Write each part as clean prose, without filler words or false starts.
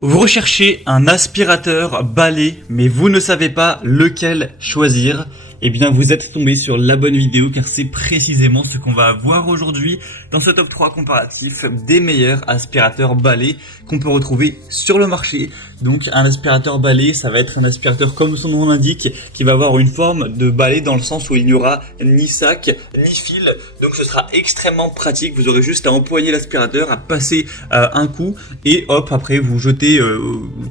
Vous recherchez un aspirateur balai, mais vous ne savez pas lequel choisir. Eh bien, vous êtes tombé sur la bonne vidéo car c'est précisément ce qu'on va voir aujourd'hui dans ce top 3 comparatif des meilleurs aspirateurs balai qu'on peut retrouver sur le marché. Donc, un aspirateur balai, ça va être un aspirateur comme son nom l'indique, qui va avoir une forme de balai dans le sens où il n'y aura ni sac, ni fil. Donc, ce sera extrêmement pratique. Vous aurez juste à empoigner l'aspirateur, à passer un coup et hop, après vous jetez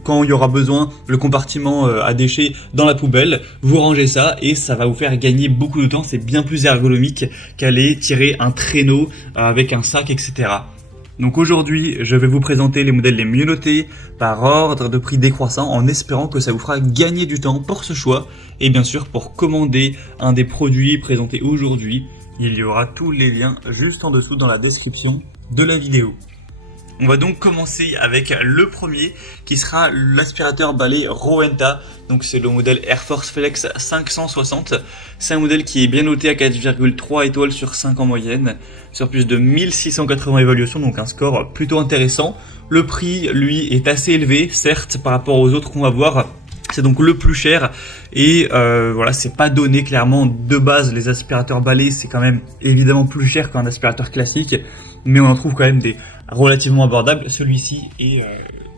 quand il y aura besoin le compartiment à déchets dans la poubelle. Vous rangez ça et ça va vous faire gagner beaucoup de temps. C'est bien plus ergonomique qu'aller tirer un traîneau avec un sac, etc. Donc aujourd'hui, je vais vous présenter les modèles les mieux notés par ordre de prix décroissant en espérant que ça vous fera gagner du temps pour ce choix. Et bien sûr, pour commander un des produits présentés aujourd'hui, il y aura tous les liens juste en dessous dans la description de la vidéo. On va donc commencer avec le premier qui sera l'aspirateur balai Rowenta. Donc c'est le modèle Air Force Flex 560. C'est un modèle qui est bien noté à 4,3 étoiles sur 5 en moyenne, sur plus de 1680 évaluations, donc un score plutôt intéressant. Le prix, lui, est assez élevé, certes, par rapport aux autres qu'on va voir. C'est donc le plus cher et voilà, c'est pas donné clairement de base. Les aspirateurs balais, c'est quand même évidemment plus cher qu'un aspirateur classique, mais on en trouve quand même des relativement abordables. Celui-ci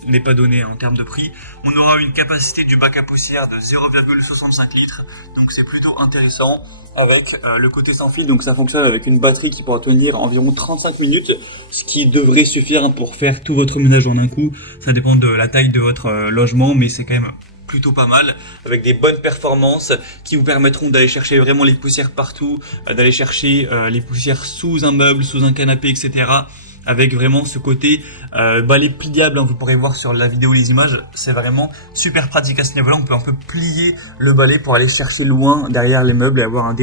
n'est pas donné en termes de prix. On aura une capacité du bac à poussière de 0,65 litres, donc c'est plutôt intéressant avec le côté sans fil. Donc ça fonctionne avec une batterie qui pourra tenir environ 35 minutes, ce qui devrait suffire pour faire tout votre ménage en un coup. Ça dépend de la taille de votre logement, mais c'est quand même plutôt pas mal, avec des bonnes performances qui vous permettront d'aller chercher vraiment les poussières partout, d'aller chercher les poussières sous un meuble, sous un canapé, etc. Avec vraiment ce côté balai pliable, hein, vous pourrez voir sur la vidéo les images, c'est vraiment super pratique à ce niveau-là. On peut un peu plier le balai pour aller chercher loin derrière les meubles et avoir un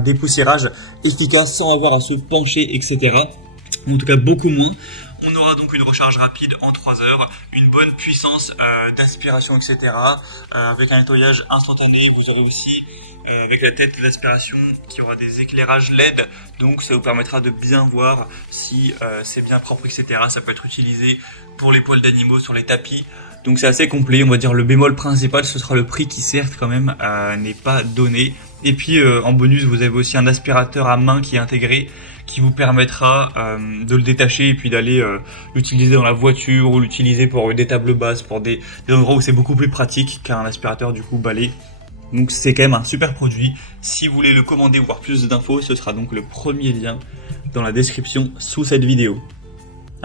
dépoussiérage efficace sans avoir à se pencher, etc. En tout cas beaucoup moins. On aura donc une recharge rapide en 3 heures, une bonne puissance d'aspiration, etc. Avec un nettoyage instantané. Vous aurez aussi avec la tête d'aspiration qui aura des éclairages LED, donc ça vous permettra de bien voir si c'est bien propre, etc. Ça peut être utilisé pour les poils d'animaux sur les tapis. Donc c'est assez complet. On va dire le bémol principal, ce sera le prix qui certes quand même n'est pas donné. Et puis en bonus, vous avez aussi un aspirateur à main qui est intégré, qui vous permettra de le détacher et puis d'aller l'utiliser dans la voiture ou l'utiliser pour des tables basses, pour des endroits où c'est beaucoup plus pratique qu'un aspirateur du coup balai. Donc c'est quand même un super produit. Si vous voulez le commander ou voir plus d'infos, ce sera donc le premier lien dans la description sous cette vidéo.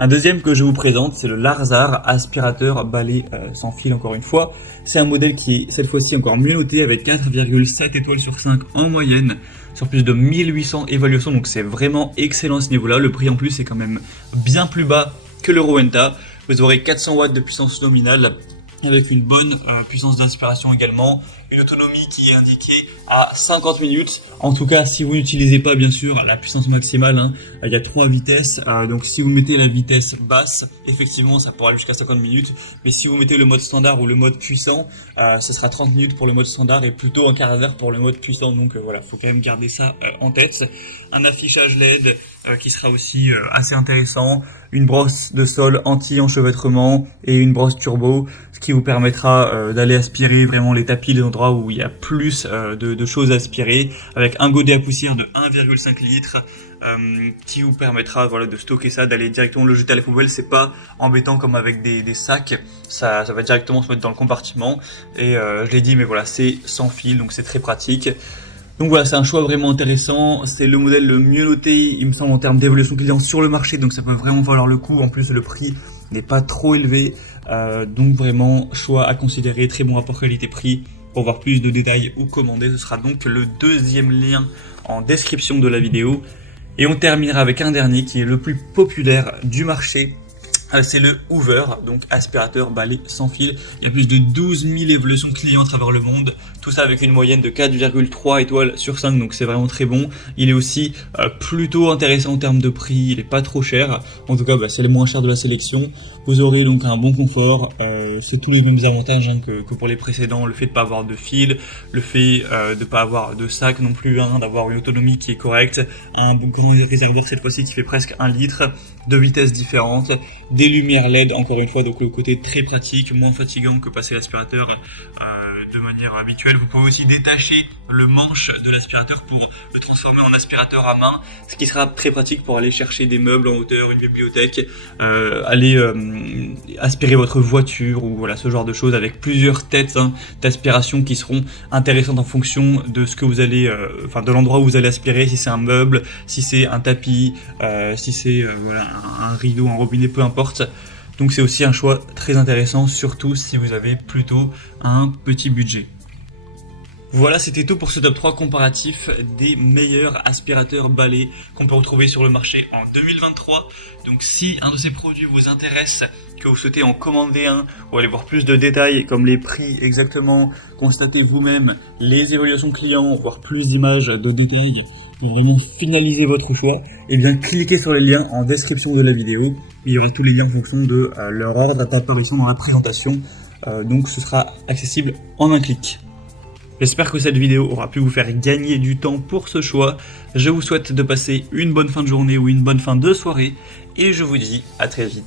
Un deuxième que je vous présente, c'est le Larzar aspirateur balai sans fil encore une fois. C'est un modèle qui est cette fois-ci encore mieux noté avec 4,7 étoiles sur 5 en moyenne, sur plus de 1800 évaluations, donc c'est vraiment excellent à ce niveau-là. Le prix en plus est quand même bien plus bas que le Rowenta. Vous aurez 400 watts de puissance nominale avec une bonne puissance d'inspiration également, une autonomie qui est indiquée à 50 minutes. En tout cas, si vous n'utilisez pas bien sûr la puissance maximale, hein, il y a 3 vitesses, donc si vous mettez la vitesse basse, effectivement ça pourra aller jusqu'à 50 minutes, mais si vous mettez le mode standard ou le mode puissant, ce sera 30 minutes pour le mode standard et plutôt un quart d'heure pour le mode puissant, donc voilà, faut quand même garder ça en tête. Un affichage LED qui sera aussi assez intéressant, une brosse de sol anti-enchevêtrement et une brosse turbo, ce qui vous permettra d'aller aspirer vraiment les tapis, les endroits où il y a plus de choses à aspirer, avec un godet à poussière de 1,5 litres qui vous permettra voilà, de stocker ça, d'aller directement le jeter à la poubelle. C'est pas embêtant comme avec des sacs, ça va directement se mettre dans le compartiment et je l'ai dit, mais voilà, c'est sans fil, donc c'est très pratique. Donc voilà, c'est un choix vraiment intéressant, c'est le modèle le mieux noté, il me semble, en termes d'évolution client sur le marché, donc ça peut vraiment valoir le coup. En plus, le prix n'est pas trop élevé, donc vraiment, choix à considérer, très bon rapport qualité-prix. Pour voir plus de détails ou commander, ce sera donc le deuxième lien en description de la vidéo. Et on terminera avec un dernier qui est le plus populaire du marché. C'est le Hoover, donc aspirateur balai sans fil. Il y a plus de 12 000 évolutions clients à travers le monde. Tout ça avec une moyenne de 4,3 étoiles sur 5, donc c'est vraiment très bon. Il est aussi plutôt intéressant en termes de prix, il est pas trop cher. En tout cas, c'est le moins cher de la sélection. Vous aurez donc un bon confort, c'est tous les mêmes avantages que pour les précédents, le fait de pas avoir de fil, le fait de pas avoir de sac non plus, d'avoir une autonomie qui est correcte, un grand réservoir cette fois-ci qui fait presque 1 litre, de vitesses différentes, des lumières LED encore une fois, donc le côté très pratique, moins fatigant que passer l'aspirateur de manière habituelle. Vous pouvez aussi détacher le manche de l'aspirateur pour le transformer en aspirateur à main, ce qui sera très pratique pour aller chercher des meubles en hauteur, une bibliothèque, aller aspirer votre voiture ou voilà ce genre de choses, avec plusieurs têtes d'aspiration qui seront intéressantes en fonction de ce que vous allez, de l'endroit où vous allez aspirer, si c'est un meuble, si c'est un tapis, si c'est voilà un rideau, un robinet, peu importe. Donc c'est aussi un choix très intéressant, surtout si vous avez plutôt un petit budget. Voilà, c'était tout pour ce top 3 comparatif des meilleurs aspirateurs balais qu'on peut retrouver sur le marché en 2023. Donc si un de ces produits vous intéresse, que vous souhaitez en commander un, ou aller voir plus de détails comme les prix exactement, constatez vous-même les évaluations clients, voir plus d'images, de détails, pour vraiment finaliser votre choix, et bien cliquez sur les liens en description de la vidéo. Il y aura tous les liens en fonction de leur ordre d'apparition dans la présentation, donc ce sera accessible en un clic. J'espère que cette vidéo aura pu vous faire gagner du temps pour ce choix. Je vous souhaite de passer une bonne fin de journée ou une bonne fin de soirée, et je vous dis à très vite.